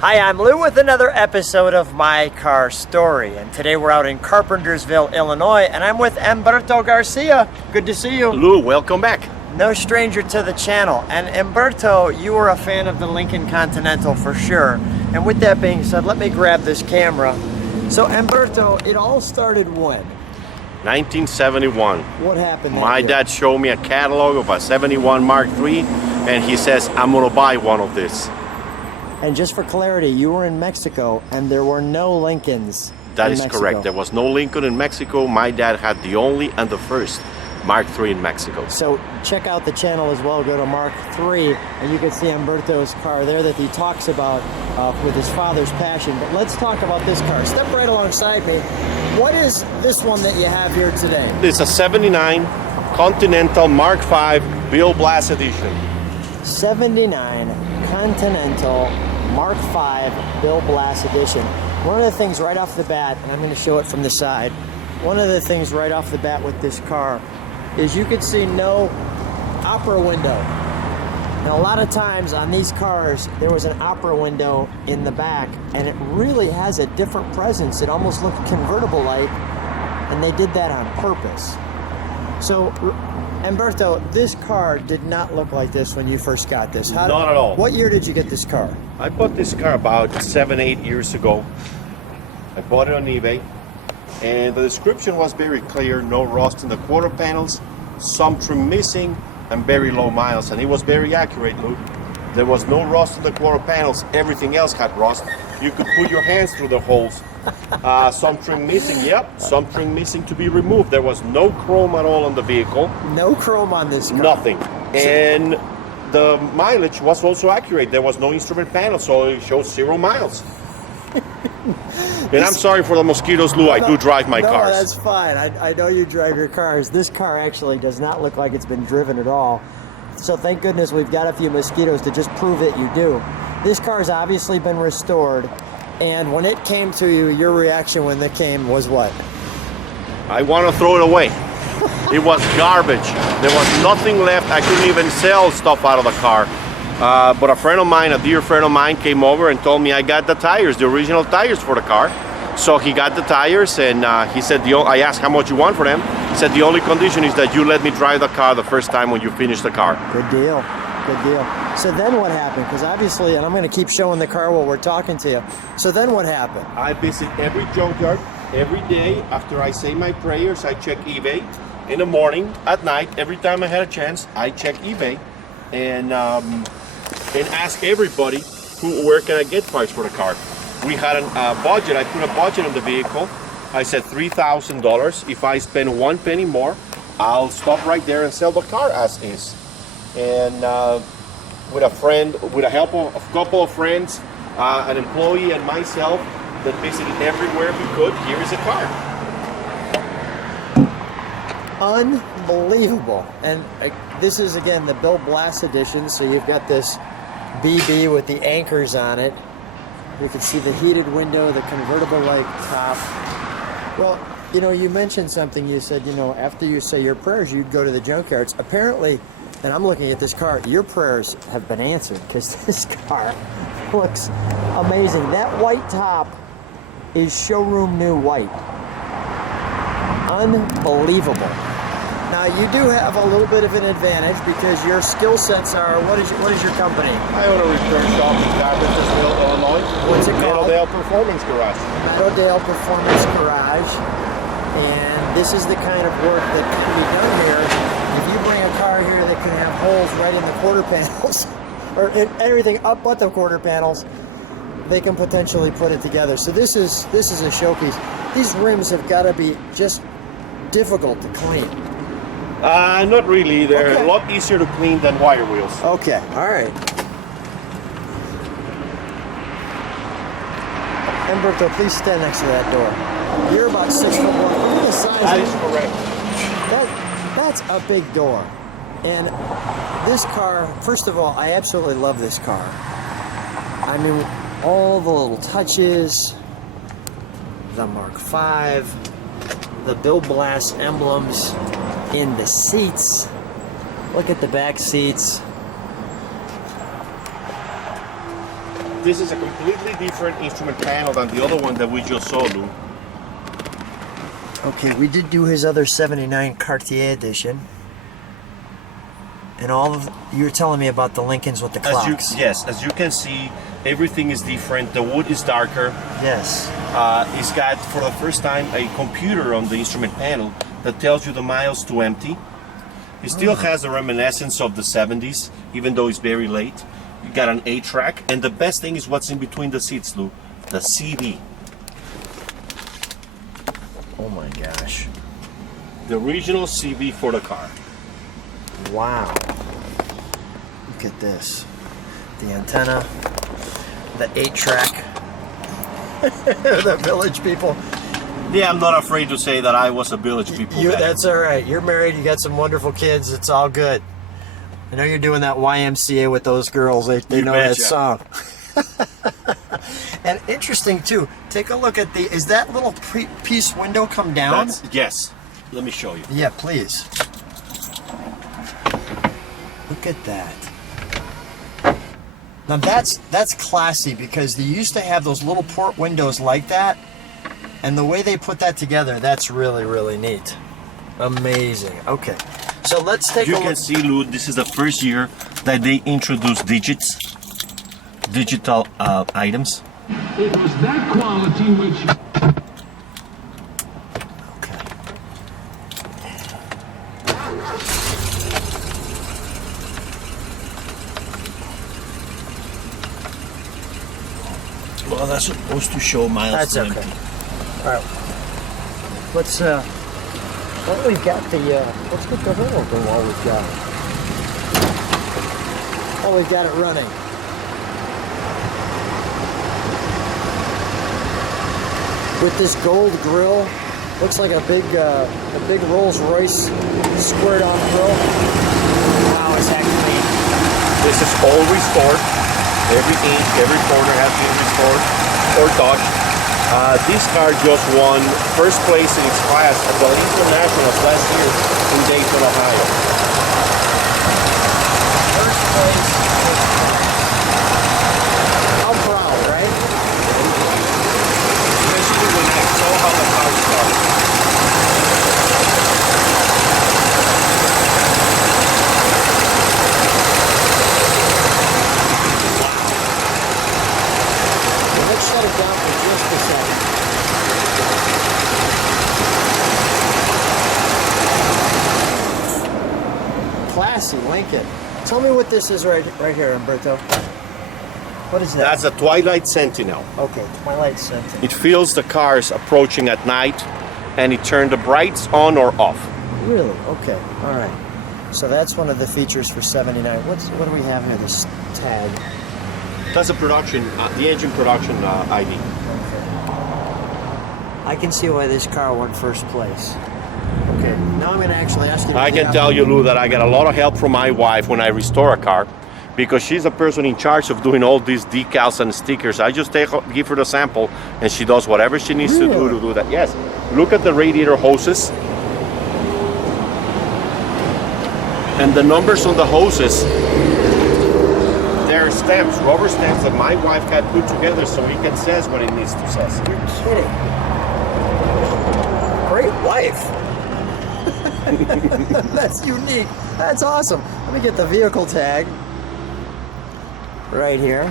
Hi, I'm Lou with another episode of My Car Story, and today we're out in Carpentersville, Illinois, and I'm with Humberto Garcia. Good to see you. Lou, welcome back. No stranger to the channel. And Humberto, you were a fan of the Lincoln Continental for sure. And with that being said, let me grab this camera. So Humberto, it all started when? 1971. What happened that My year? dad showed me a catalog of a 71 Mark III, and he says, I'm gonna buy one of this. And just for clarity, you were in Mexico and there were no Lincolns. That in is Mexico. correct. There was no Lincoln in Mexico. My dad had the only and the first Mark III in Mexico. So check out the channel as well. Go to Mark III, and you can see Humberto's car there that he talks about with his father's passion. But let's talk about this car. Step right alongside me. What is this one that you have here today? It's a 79 Continental Mark V Bill Blass edition. 79 Continental Mark V Bill Blass edition. One of the things right off the bat, and I'm going to show it from the side, one of the things right off the bat with this car is you could see no opera window. Now a lot of times on these cars there was an opera window in the back, and it really has a different presence. It almost looked convertible like, and they did that on purpose. So Humberto, this car did not look like this when you first got this. Not at all. What year did you get this car? I bought this car about 7-8 years ago. I bought it on eBay, and the description was very clear: no rust in the quarter panels, some trim missing, and very low miles. And it was very accurate, Luke. There was no rust in the quarter panels. Everything else had rust. You could put your hands through the holes. Some trim missing, yep. Some trim missing to be removed. There was no chrome at all on the vehicle. No chrome on this car. Nothing. And the mileage was also accurate. There was no instrument panel, so it shows 0 miles. And I'm sorry for the mosquitoes, Lou. I do drive my cars. No, that's fine. I know you drive your cars. This car actually does not look like it's been driven at all. So thank goodness we've got a few mosquitoes to just prove that you do. This car's obviously been restored. And when it came to you, your reaction when it came was what? I want to throw it away. It was garbage. There was nothing left. I couldn't even sell stuff out of the car. But a friend of mine, a dear friend of mine, came over and told me I got the tires, the original tires for the car. So he got the tires, and he said, I asked how much you want for them. He said, the only condition is that you let me drive the car the first time when you finish the car. Good deal. Good deal. So then what happened? Because obviously, and I'm going to keep showing the car while we're talking to you. So then what happened? I visit every junkyard every day. After I say my prayers, I check eBay. In the morning, at night, every time I had a chance, I check eBay and ask everybody where can I get parts for the car. We had a budget. I put a budget on the vehicle. I said $3,000. If I spend 1 penny more, I'll stop right there and sell the car as is. And with a friend, with the help of a couple of friends, an employee and myself that visited everywhere we could, here is a car. Unbelievable. And this is, again, the Bill Blass edition. So you've got this BB with the anchors on it. You can see the heated window, the convertible-like top. Well, you know, you mentioned something. You said, you know, after you say your prayers, you'd go to the junkyards. Apparently, and I'm looking at this car, your prayers have been answered, because this car looks amazing. That white top is showroom new white. Unbelievable. Now you do have a little bit of an advantage because your skill sets are, what is your company? I own a repair shop in Carpentersville, Illinois. What's it called? Meadowdale Performance Garage. Meadowdale Performance Garage. And this is the kind of work that can be done here. If you bring a car here that can have holes right in the quarter panels, or in everything up but the quarter panels, they can potentially put it together. So this is a showpiece. These rims have got to be just difficult to clean. Not really. They're a lot easier to clean than wire wheels. Okay, all right. Humberto, please stand next to that door. You're about 6 foot 1. Look at the size. That is correct. That's a big door. And this car, first of all, I absolutely love this car. I mean, all the little touches, the Mark V, the Bill Blass emblems in the seats. Look at the back seats. this is a completely different instrument panel than the other one that we just saw, Lou. Okay, we did do his other 79 Cartier edition. And all of you were telling me about the Lincolns with the clocks. As you can see, everything is different. The wood is darker. Yes. It's got, for the first time, a computer on the instrument panel that tells you the miles to empty. It still has a reminiscence of the 70s, even though it's very late. You got an 8-track, and the best thing is what's in between the seats, Lou. The CD. Oh my gosh. The original CD for the car. Wow. Look at this. The antenna, the 8-track, the Village people. Yeah, I'm not afraid to say that I was a Village people. That's all right. You're married, you got some wonderful kids, it's all good. I know you're doing that YMCA with those girls. They know that song. And interesting too, take a look at the, is that little piece window come down? Yes. Let me show you. Yeah, please. Look at that. Now that's classy, because they used to have those little port windows like that, and the way they put that together, that's really, really neat. Amazing. Okay, so let's take a look. You can see, Lou, this is the first year that they introduced digital items. It was that quality which... Well, that's supposed to show miles. That's okay. All right. Let's well, we've got the let's get the hood open while we've got it. Oh, we've got it running. With this gold grill, looks like a big Rolls Royce squared on grill. Wow, it's that clean. This is all restored. Every inch, every corner has been restored or touched. This car just won first place in its class at the Lincoln Nationals last year in Dayton, Ohio. First place. How proud, right? Especially when I saw how the car started. Let's shut it down for just a second. Classy Lincoln. Tell me what this is right here, Humberto. What is that? That's a Twilight Sentinel. Okay, Twilight Sentinel. It feels the cars approaching at night, and it turned the brights on or off. Really? Okay. All right. So that's one of the features for 79. What do we have here? This tag. That's a production, the engine production ID. I can see why this car won first place. Okay, now I'm going to actually ask you to I can tell you, Lou, that I get a lot of help from my wife when I restore a car, because she's a person in charge of doing all these decals and stickers. I just give her the sample, and she does whatever she needs to do that. Yes, look at the radiator hoses. And the numbers on the hoses, they're stamps, rubber stamps that my wife had put together so it can says what it needs to says. You're kidding. Great wife. That's unique. That's awesome. Let me get the vehicle tag right here.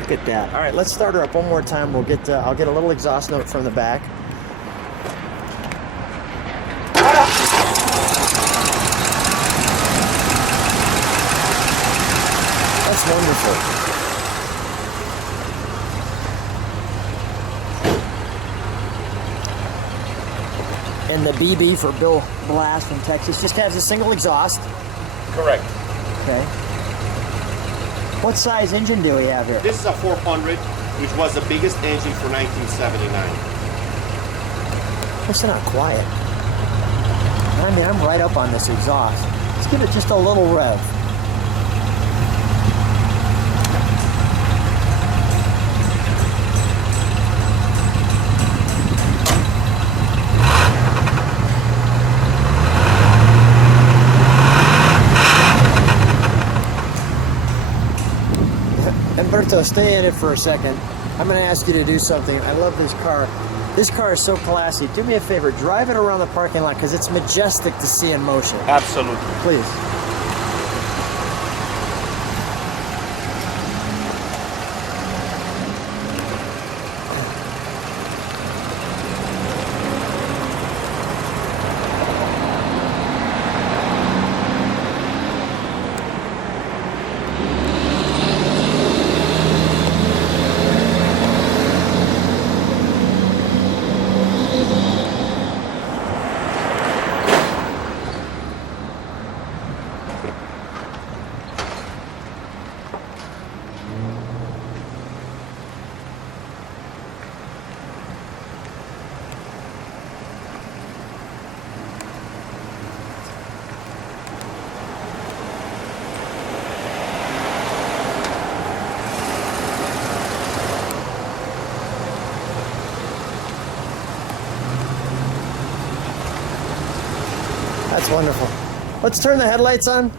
Look at that. All right, let's start her up one more time. We'll get. I'll get a little exhaust note from the back. That's wonderful. And the BB for Bill Blass from Texas just has a single exhaust. Correct. Okay. What size engine do we have here? This is a 400, which was the biggest engine for 1979. It's not quiet. I mean, I'm right up on this exhaust. Let's give it just a little rev. Humberto, stay in it for a second. I'm going to ask you to do something. I love this car. This car is so classy. Do me a favor, drive it around the parking lot because it's majestic to see in motion. Absolutely. Please. That's wonderful. Let's turn the headlights on.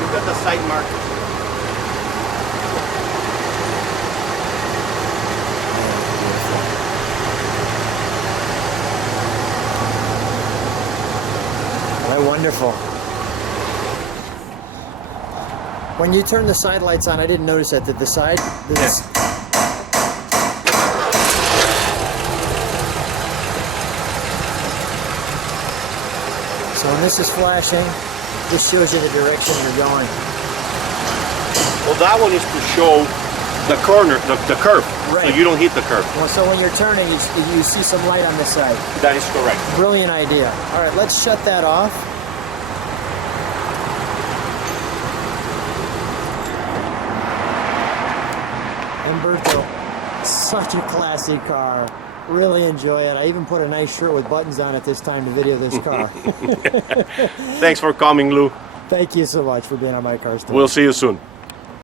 You've got the side markers. Wonderful. When you turn the side lights on, I didn't notice that. Did the side? Yes. So when this is flashing, this shows you the direction you're going. Well, that one is to show the corner, the curve, Right. so you don't hit the curve. Well, so when you're turning, you see some light on this side. That is correct. Brilliant idea. All right, let's shut that off. Humberto, such a classy car. Really enjoy it. I even put a nice shirt with buttons on it this time to video this car. Thanks for coming, Lou. Thank you so much for being on my car store. We'll see you soon.